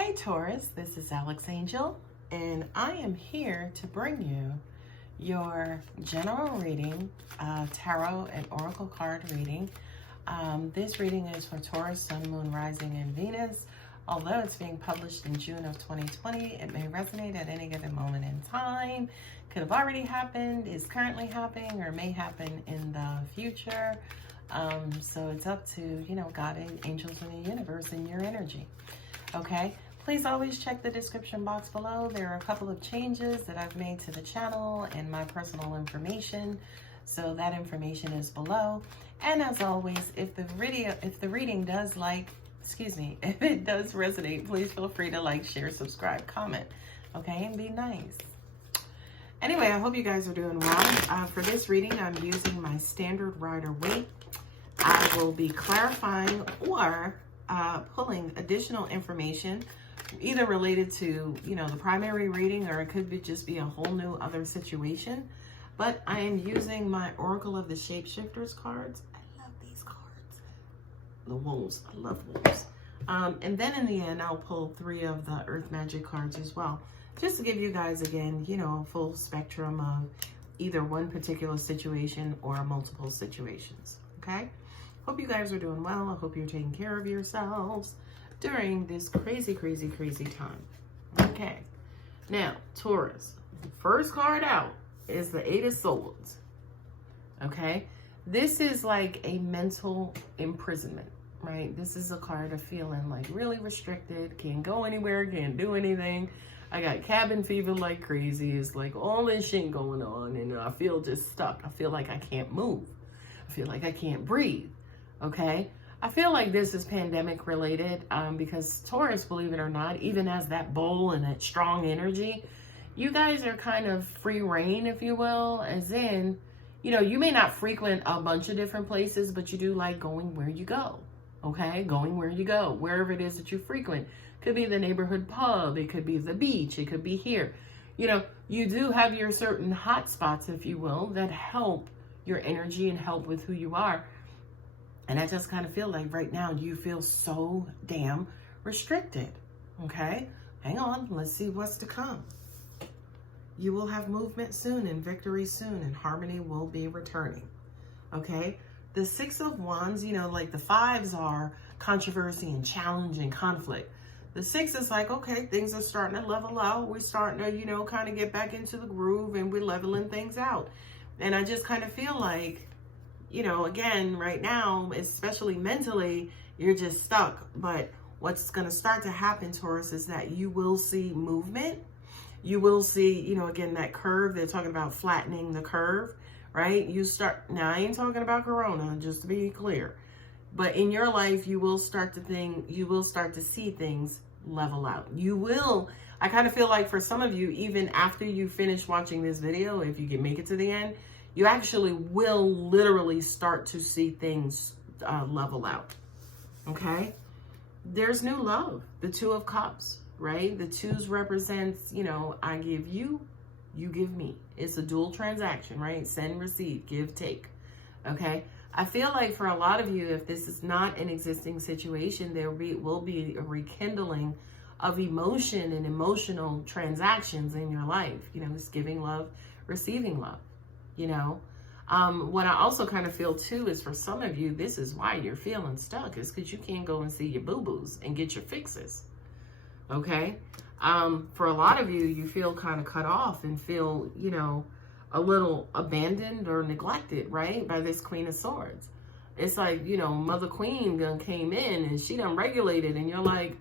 Hey Taurus, this is Alex Angel, and I am here to bring you your general reading, tarot and oracle card reading. This reading is for Taurus, Sun, Moon, Rising, and Venus. Although it's being published in June of 2020, it may resonate at any given moment in time. Could have already happened, is currently happening, or may happen in the future. So it's up to, God, angels in the universe and your energy. Okay, please always check the description box below. There are a couple of changes that I've made to the channel and my personal information, so that information is below. And as always, if the reading does if it does resonate, please feel free to like, share, subscribe, comment, okay, and be nice. Anyway, I hope you guys are doing well. For this reading, I'm using my standard Rider-Waite. I will be clarifying or pulling additional information, either related to, the primary reading, or it could just be a whole new other situation. But I am using my Oracle of the Shapeshifters cards. I love these cards. The wolves. I love wolves. And then in the end, I'll pull 3 of the Earth Magic cards as well, just to give you guys, again, a full spectrum of either one particular situation or multiple situations, okay? Hope you guys are doing well. I hope you're taking care of yourselves during this crazy, crazy, crazy time. Okay. Now, Taurus, the first card out is the 8 of Swords. Okay. This is like a mental imprisonment, right? This is a card of feeling like really restricted, can't go anywhere, can't do anything. I got cabin fever like crazy. It's like all this shit going on, and I feel just stuck. I feel like I can't move. I feel like I can't breathe. Okay, I feel like this is pandemic related because Taurus, believe it or not, even as that bull and that strong energy, you guys are kind of free reign, if you will, as in, you may not frequent a bunch of different places, but you do like going where you go. Okay, going where you go, wherever it is that you frequent. Could be the neighborhood pub, it could be the beach, it could be here. You do have your certain hot spots, if you will, that help your energy and help with who you are. And I just kind of feel like right now you feel so damn restricted, okay? Hang on, let's see what's to come. You will have movement soon and victory soon, and harmony will be returning, okay? The 6 of Wands, like the 5s are controversy and challenge and conflict. The 6 is like, okay, things are starting to level out. We're starting to, kind of get back into the groove, and we're leveling things out. And I just kind of feel like, again, right now, especially mentally, you're just stuck. But what's going to start to happen, Taurus, is that you will see movement. You will see, again, that curve. They're talking about flattening the curve, right? Now I ain't talking about Corona, just to be clear. But in your life, you will start to see things level out. I kind of feel like for some of you, even after you finish watching this video, if you can make it to the end, you actually will literally start to see things level out, okay? There's new love, the 2 of Cups, right? The 2s represents, I give you, you give me. It's a dual transaction, right? Send, receive, give, take, okay? I feel like for a lot of you, if this is not an existing situation, there will be a rekindling of emotion and emotional transactions in your life. It's giving love, receiving love. What I also kind of feel too is for some of you, this is why you're feeling stuck, is because you can't go and see your boo-boos and get your fixes. Okay. For a lot of you, you feel kind of cut off and feel, a little abandoned or neglected, right? By this Queen of Swords. It's like, Mother Queen done came in and she done regulated, and you're like,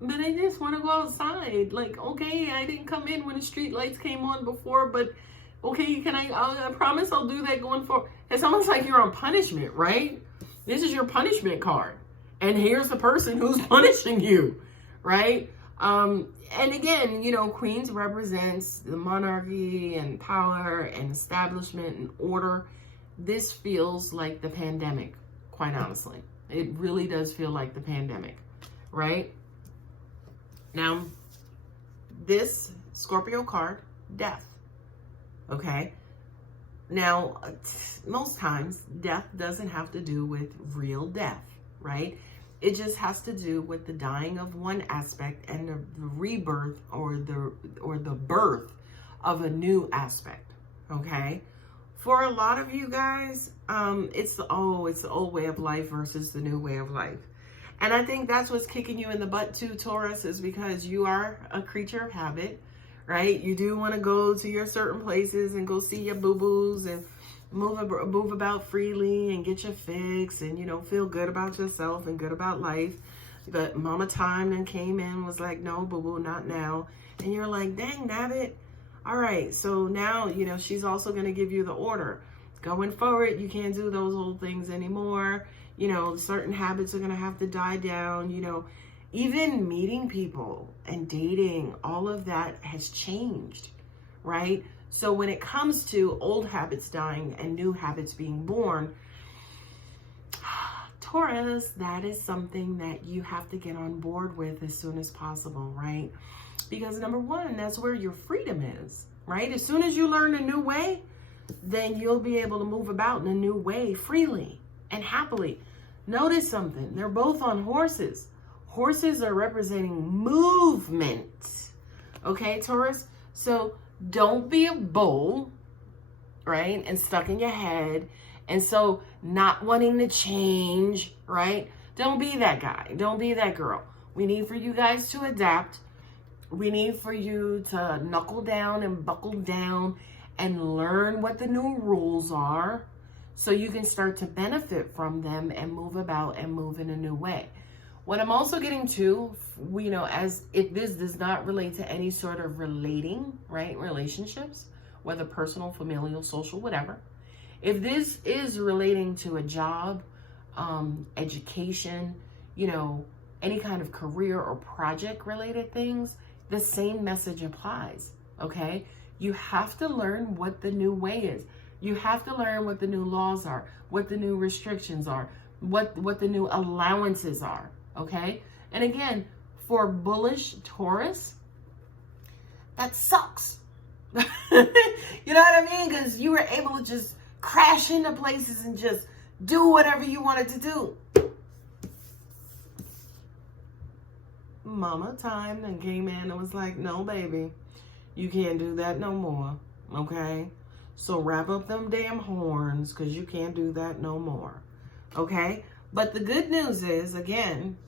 but I just want to go outside. Like, okay, I didn't come in when the street lights came on before, but okay, I promise I'll do that going forward. It's almost like you're on punishment, right? This is your punishment card. And here's the person who's punishing you, right? And again, Queens represents the monarchy and power and establishment and order. This feels like the pandemic, quite honestly. It really does feel like the pandemic, right? Now, this Scorpio card, death. Okay. Now, most times death doesn't have to do with real death, right? It just has to do with the dying of one aspect and the rebirth or the birth of a new aspect. Okay. For a lot of you guys, it's the old way of life versus the new way of life. And I think that's what's kicking you in the butt too, Taurus, is because you are a creature of habit, right? You do want to go to your certain places and go see your boo-boos and move about freely and get your fix and, feel good about yourself and good about life. But Mama Time then came in and was like, no, boo-boo, not now. And you're like, dang, nabbit. All right, so now, she's also going to give you the order. Going forward, you can't do those old things anymore. Certain habits are going to have to die down. Even meeting people and dating, all of that has changed, right? So when it comes to old habits dying and new habits being born, Taurus, that is something that you have to get on board with as soon as possible, right? Because number one, that's where your freedom is, right? As soon as you learn a new way, then you'll be able to move about in a new way freely and happily. Notice something. They're both on horses. Horses are representing movement. Okay, Taurus? So don't be a bull, right? And stuck in your head. And so not wanting to change, right? Don't be that guy. Don't be that girl. We need for you guys to adapt. We need for you to knuckle down and buckle down and learn what the new rules are so you can start to benefit from them and move about and move in a new way. What I'm also getting to, as if this does not relate to any sort of relating, right? Relationships, whether personal, familial, social, whatever. If this is relating to a job, education, any kind of career or project related things, the same message applies, okay? You have to learn what the new way is. You have to learn what the new laws are, what the new restrictions are, what the new allowances are, okay? And again, for bullish Taurus, that sucks. You know what I mean? Because you were able to just crash into places and just do whatever you wanted to do. Mama Time and came in and was like, no, baby, you can't do that no more, okay? So wrap up them damn horns because you can't do that no more, okay? But the good news is, again,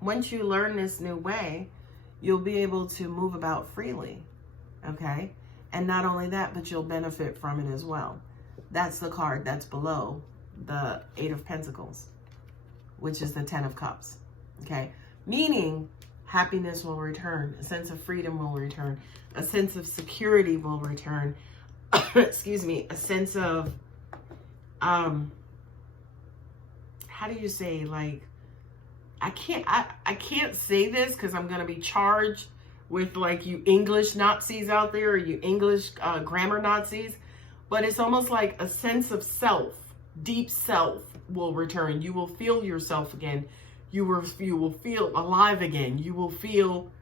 once you learn this new way, you'll be able to move about freely, okay? And not only that, but you'll benefit from it as well. That's the card that's below the 8 of Pentacles, which is the 10 of Cups. Okay, meaning happiness will return, a sense of freedom will return, a sense of security will return, excuse me, a sense of, how do you say, like, I can't say this because I'm going to be charged with, like, you English Nazis out there, or you English grammar Nazis, but it's almost like a sense of self, deep self will return. You will feel yourself again. You will feel alive again. You will feel,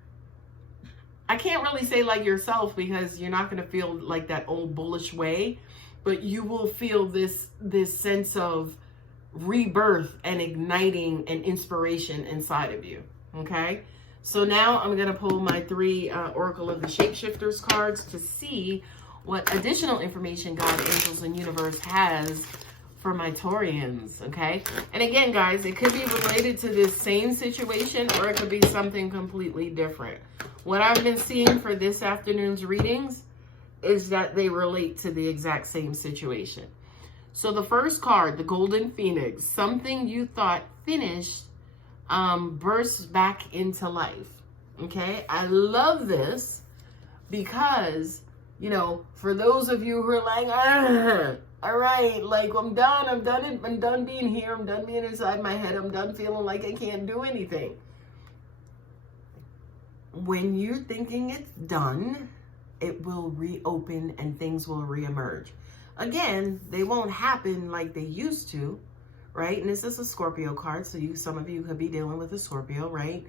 I can't really say like yourself because you're not going to feel like that old bullish way, but you will feel this sense of rebirth and igniting and inspiration inside of you. Okay. So now I'm going to pull my 3 Oracle of the Shapeshifters cards to see what additional information God, angels, and universe has for my Taurians, okay? And again, guys, it could be related to this same situation or it could be something completely different. What I've been seeing for this afternoon's readings is that they relate to the exact same situation. So the first card, the Golden Phoenix, something you thought finished bursts back into life, okay? I love this because, for those of you who are like, all right, like, I'm done being here. I'm done being inside my head. I'm done feeling like I can't do anything. When you're thinking it's done, it will reopen and things will reemerge. Again, they won't happen like they used to, right? And this is a Scorpio card, so some of you could be dealing with a Scorpio, right?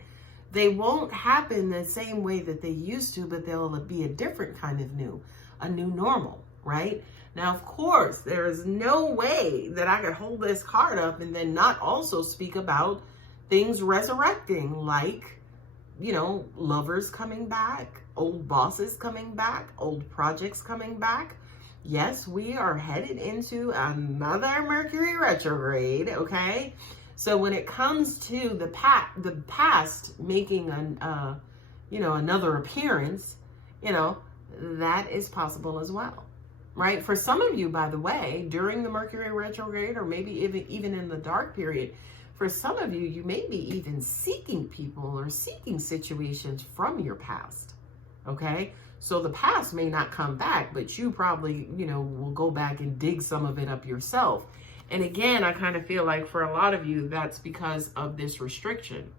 They won't happen the same way that they used to, but they'll be a different kind of new, a new normal, right? Now, of course, there is no way that I could hold this card up and then not also speak about things resurrecting, like, you know, lovers coming back, old bosses coming back, old projects coming back. Yes, we are headed into another Mercury retrograde, okay? So when it comes to the past making another appearance, you know, that is possible as well, right? For some of you, by the way, during the Mercury retrograde, or maybe even in the dark period, for some of you, you may be even seeking people or seeking situations from your past, okay? So the past may not come back, but you probably, you know, will go back and dig some of it up yourself. And again, I kind of feel like for a lot of you, that's because of this restriction.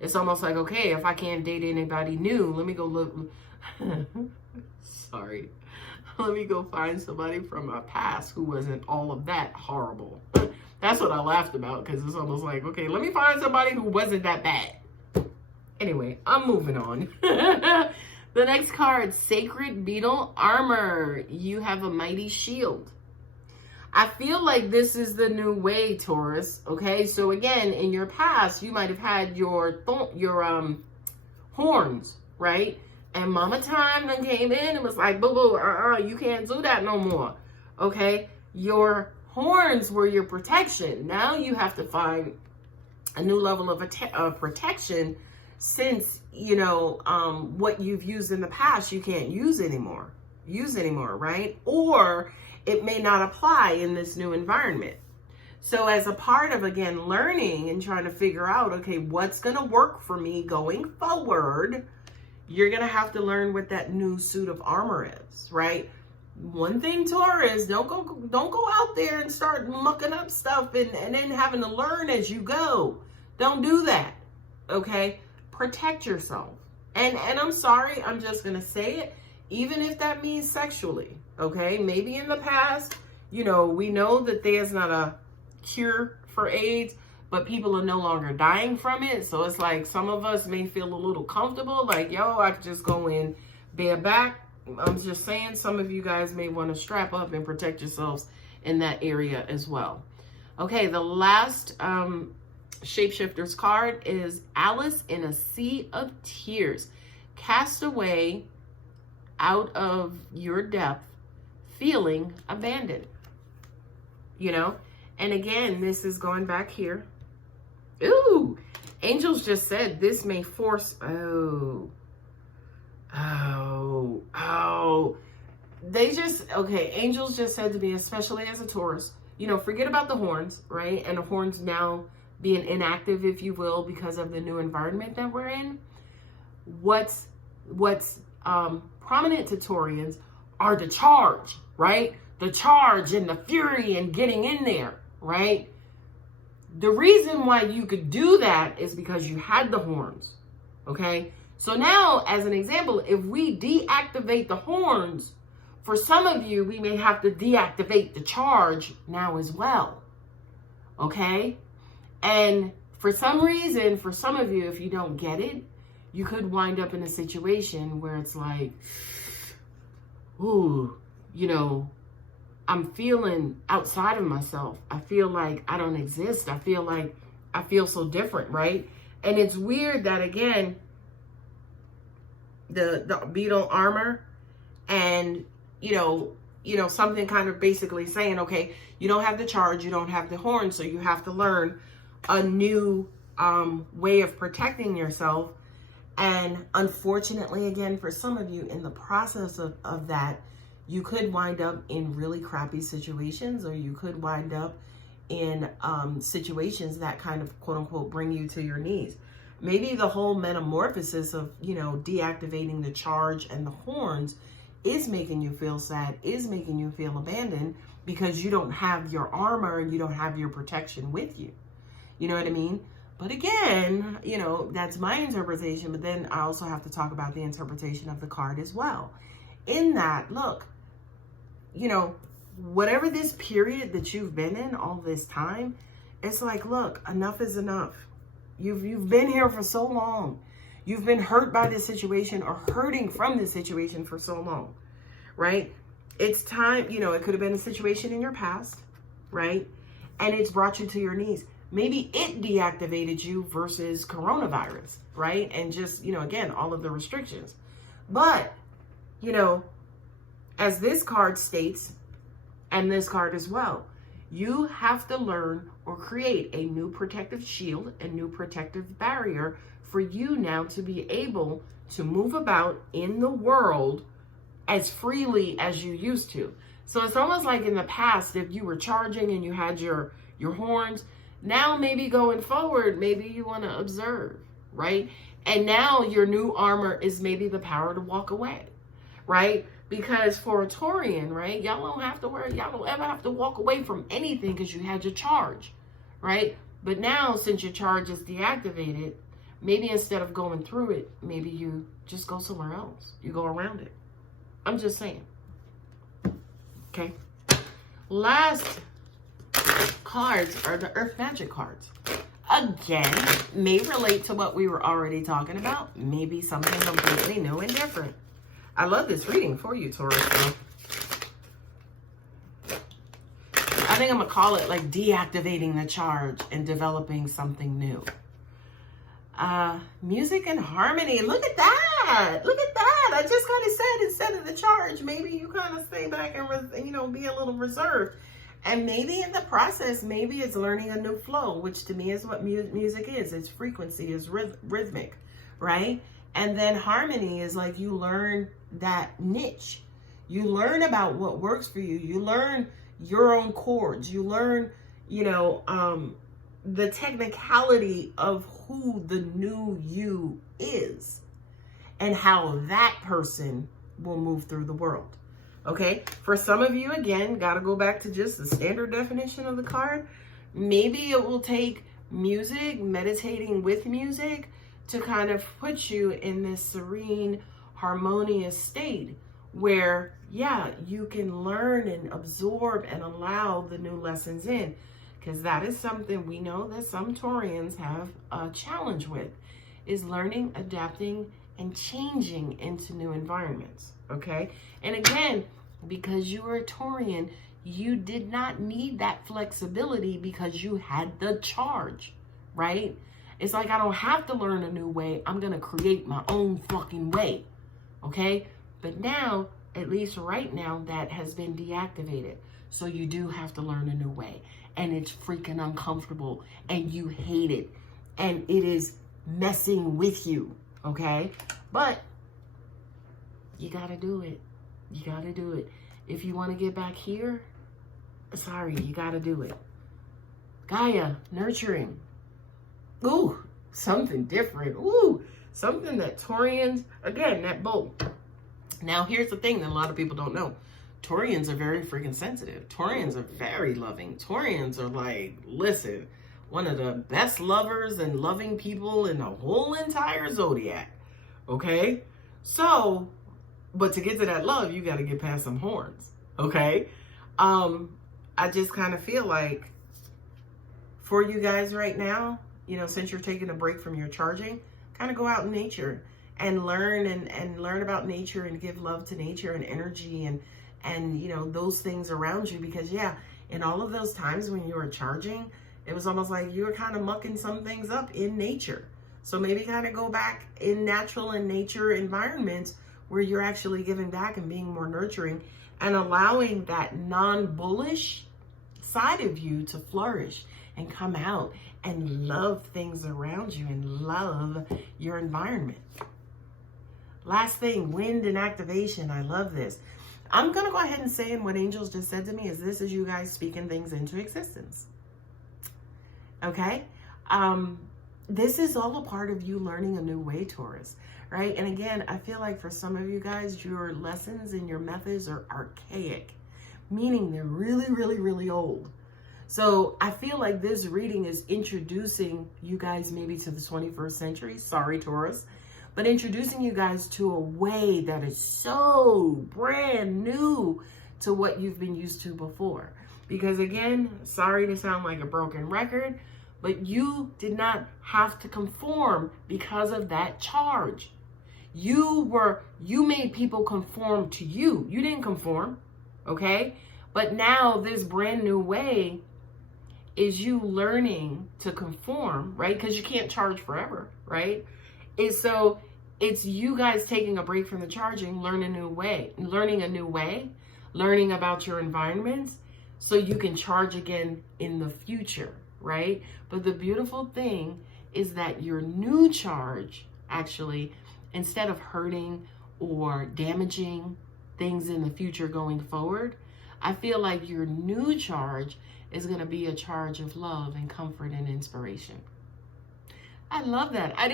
It's almost like, okay, if I can't date anybody new, let me go look. Sorry. Let me go find somebody from my past who wasn't all of that horrible. That's what I laughed about, because it's almost like, okay, let me find somebody who wasn't that bad. Anyway, I'm moving on. The next card, Sacred Beetle Armor. You have a mighty shield. I feel like this is the new way, Taurus. Okay, so again, in your past, you might have had your horns, right? And Mama Time then came in and was like, boo boo, you can't do that no more. Okay, your horns were your protection. Now you have to find a new level of protection, since, you know, what you've used in the past, you can't use anymore, right? Or it may not apply in this new environment. So as a part of, again, learning and trying to figure out, okay, what's going to work for me going forward, you're going to have to learn what that new suit of armor is, right? One thing, Taurus, don't go out there and start mucking up stuff and then having to learn as you go. Don't do that, okay? Protect yourself. And I'm sorry, I'm just going to say it, even if that means sexually, okay? Maybe in the past, you know, we know that there's not a cure for AIDS, but people are no longer dying from it. So it's like some of us may feel a little comfortable, like, yo, I could just go in bareback. I'm just saying, some of you guys may want to strap up and protect yourselves in that area as well. Okay, the last Shapeshifters card is Alice in a Sea of Tears. Cast away out of your depth, feeling abandoned. You know? And again, this is going back here. Ooh, angels just said this may force, angels just said to me, especially as a Taurus, you know, forget about the horns, right? And the horns now being inactive, if you will, because of the new environment that we're in. What's prominent to Taurians are the charge, right? The charge and the fury and getting in there, right? The reason why you could do that is because you had the horns, okay? So now, as an example, if we deactivate the horns, for some of you, we may have to deactivate the charge now as well, okay? And for some reason, for some of you, if you don't get it, you could wind up in a situation where it's like, ooh, you know, I'm feeling outside of myself. I feel like I don't exist. I feel so different, right? And it's weird that, again, the beetle armor and, you know, something kind of basically saying, okay, you don't have the charge, you don't have the horn, so you have to learn a new way of protecting yourself. And unfortunately, again, for some of you, in the process of that, you could wind up in really crappy situations, or you could wind up in situations that kind of, quote unquote, bring you to your knees. Maybe the whole metamorphosis of, you know, deactivating the charge and the horns is making you feel sad, is making you feel abandoned, because you don't have your armor and you don't have your protection with you. You know what I mean? But again, you know, that's my interpretation, but then I also have to talk about the interpretation of the card as well. In that, look, you know, whatever this period that you've been in all this time, it's like, look, enough is enough. You've been here for so long. You've been hurt by this situation or hurting from this situation for so long, right? it's time, you know, it could have been a situation in your past, right? And it's brought you to your knees. Maybe it deactivated you versus coronavirus, right? And just, you know, again, all of the restrictions. But, you know, as this card states, and this card as well, you have to learn or create a new protective shield, a new protective barrier for you now to be able to move about in the world as freely as you used to. So it's almost like in the past, if you were charging and you had your horns, now maybe going forward, maybe you want to observe, right? And now your new armor is maybe the power to walk away, right? Because for a Taurian, right, y'all don't have to worry, y'all don't ever have to walk away from anything because you had your charge, right? But now, since your charge is deactivated, maybe instead of going through it, maybe you just go somewhere else. You go around it. I'm just saying. Okay. Last cards are the Earth Magic cards. Again, may relate to what we were already talking about. Maybe something completely new and different. I love this reading for you, Taurus. I think I'm going to call it like deactivating the charge and developing something new. Music and harmony. Look at that. Look at that. I just kind of said instead of the charge, maybe you kind of stay back and, you know, be a little reserved. And maybe in the process, maybe it's learning a new flow, which to me is what music is. It's frequency, it's rhythmic, right? And then harmony is like you learn that niche. You learn about what works for you. You learn your own chords. You learn, you know, the technicality of who the new you is and how that person will move through the world. Okay, for some of you, again, got to go back to just the standard definition of the card. Maybe it will take music, meditating with music, to kind of put you in this serene, harmonious state where, yeah, you can learn and absorb and allow the new lessons in. Because that is something we know that some Taurians have a challenge with, is learning, adapting, and changing into new environments, okay? And again, because you were a Taurian, you did not need that flexibility because you had the charge, right? It's like, I don't have to learn a new way. I'm going to create my own fucking way, okay? But now, at least right now, that has been deactivated. So you do have to learn a new way. And it's freaking uncomfortable. And you hate it. And it is messing with you, okay? But you got to do it. You got to do it. If you want to get back here, sorry, you got to do it. Gaia, nurturing. Ooh, something different. Ooh, something that Taurians, again, that bolt. Now, here's the thing that a lot of people don't know. Taurians are very freaking sensitive. Taurians are very loving. Taurians are like, listen, one of the best lovers and loving people in the whole entire zodiac. Okay? So, but to get to that love, you got to get past some horns. Okay? I just kind of feel like for you guys right now, you know, since you're taking a break from your charging, kind of go out in nature and learn and learn about nature and give love to nature and energy and you know, those things around you. Because yeah, in all of those times when you were charging, it was almost like you were kind of mucking some things up in nature. So maybe kind of go back in natural and nature environments where you're actually giving back and being more nurturing and allowing that non-bullish side of you to flourish and come out and love things around you and love your environment. Last thing, wind and activation. I love this. I'm going to go ahead and say, and what angels just said to me is, this is you guys speaking things into existence. Okay? This is all a part of you learning a new way, Taurus, right? And again, I feel like for some of you guys, your lessons and your methods are archaic, meaning they're really, really, really old. So I feel like this reading is introducing you guys maybe to the 21st century. Sorry, Taurus. But introducing you guys to a way that is so brand new to what you've been used to before. Because again, sorry to sound like a broken record, but you did not have to conform because of that charge. You made people conform to you. You didn't conform. okay? But now this brand new way is you learning to conform, right? Because you can't charge forever, right? So it's you guys taking a break from the charging, learning a new way, learning about your environments so you can charge again in the future, right? But the beautiful thing is that your new charge actually, instead of hurting or damaging things in the future going forward, I feel like your new charge is going to be a charge of love and comfort and inspiration. I love that. I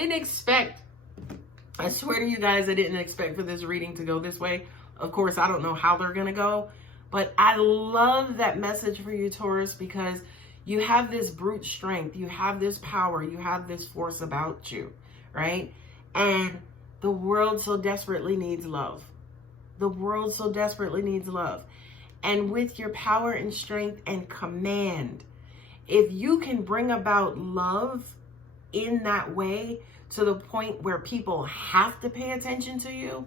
swear to you guys, I didn't expect for this reading to go this way. Of course, I don't know how they're going to go, but I love that message for you, Taurus, because you have this brute strength, you have this power, you have this force about you, right? And the world so desperately needs love. The world so desperately needs love. And with your power and strength and command, if you can bring about love in that way to the point where people have to pay attention to you,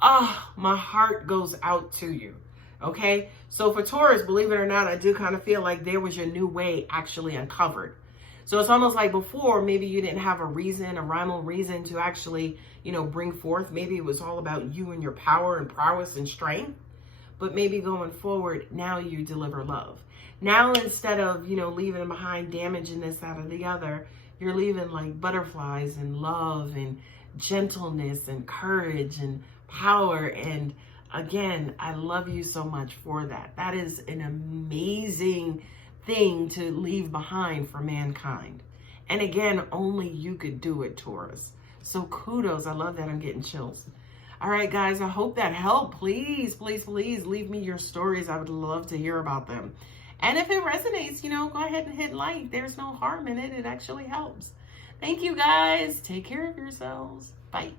my heart goes out to you. Okay? So for Taurus, believe it or not, I do kind of feel like there was your new way actually uncovered. So it's almost like before, maybe you didn't have a rhyme or reason to actually, bring forth. Maybe it was all about you and your power and prowess and strength. But maybe going forward, now you deliver love. Now, instead of, leaving behind damage and this, that, or the other, you're leaving like butterflies and love and gentleness and courage and power. And again, I love you so much for that. That is an amazing thing to leave behind for mankind. And again, only you could do it, Taurus. So kudos. I love that. I'm getting chills. All right, guys, I hope that helped. Please, please, please leave me your stories. I would love to hear about them. And if it resonates, go ahead and hit like. There's no harm in it. It actually helps. Thank you, guys. Take care of yourselves. Bye.